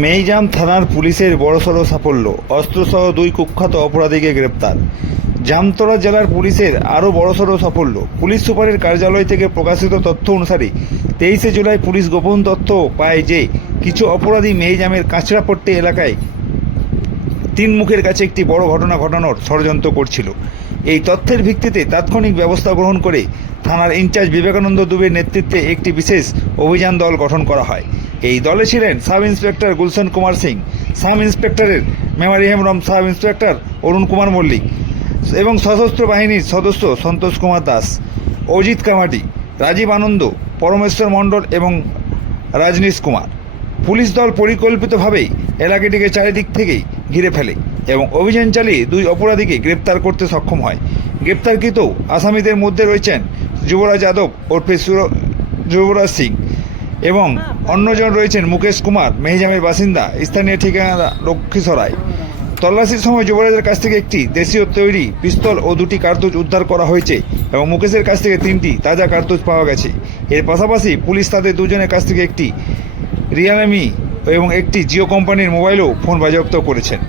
মেইজাম থানার পুলিশের বড়সড় সাফল্য। অস্ত্রসহ দুই কুখ্যাত অপরাধীকে গ্রেপ্তার। জামতলা জেলার পুলিশের আরও বড়সড় সাফল্য। পুলিশ সুপারের কার্যালয় থেকে প্রকাশিত তথ্য অনুসারে তেইশে জুলাই পুলিশ গোপন তথ্য পায় যে, কিছু অপরাধী মেইজামের কাঁচরাপট্টি এলাকায় তিন মুখের কাছে একটি বড় ঘটনা ঘটানোর ষড়যন্ত্র করছিল। এই তথ্যের ভিত্তিতে তাৎক্ষণিক ব্যবস্থা গ্রহণ করে থানার ইনচার্জ বিবেকানন্দ দুবের নেতৃত্বে একটি বিশেষ অভিযান দল গঠন করা হয়। এই দলে ছিলেন sub inspector Gulshan Kumar Singh, sub ইন্সপেক্টরের Memari Hembram sub inspector Arun Kumar Mallick এবং সশস্ত্র বাহিনীর সদস্য সন্তোষ কুমার দাস, অজিত কামাটি রাজীব আনন্দ, পরমেশ্বর মণ্ডল এবং রাজনীশ কুমার। পুলিশ দল পরিকল্পিতভাবেই এলাকাটিকে চারিদিক থেকেই ঘিরে ফেলে এবং অভিযান চালিয়ে দুই অপরাধীকে গ্রেপ্তার করতে সক্ষম হয়। গ্রেপ্তারকৃত আসামিদের মধ্যে রয়েছেন যুবরাজ যাদব ওরফে যুবরাজ সিং এবং অন্যজন রয়েছেন মুকেশ কুমার, মেহিজামের বাসিন্দা, স্থানীয় ঠিকানা লক্ষ্মীসরায় তল্লাশির সময় যুবরাজের কাছ থেকে একটি দেশীয় তৈরি পিস্তল ও দুটি কার্তুজ উদ্ধার করা হয়েছে এবং মুকেশের কাছ থেকে তিনটি তাজা কার্তুজ পাওয়া গেছে। এর পাশাপাশি পুলিশ তাদের দুজনের কাছ থেকে একটি রিয়ালমি এবং একটি জিও কোম্পানির মোবাইলও ফোন বাজেয়াপ্ত করেছেন।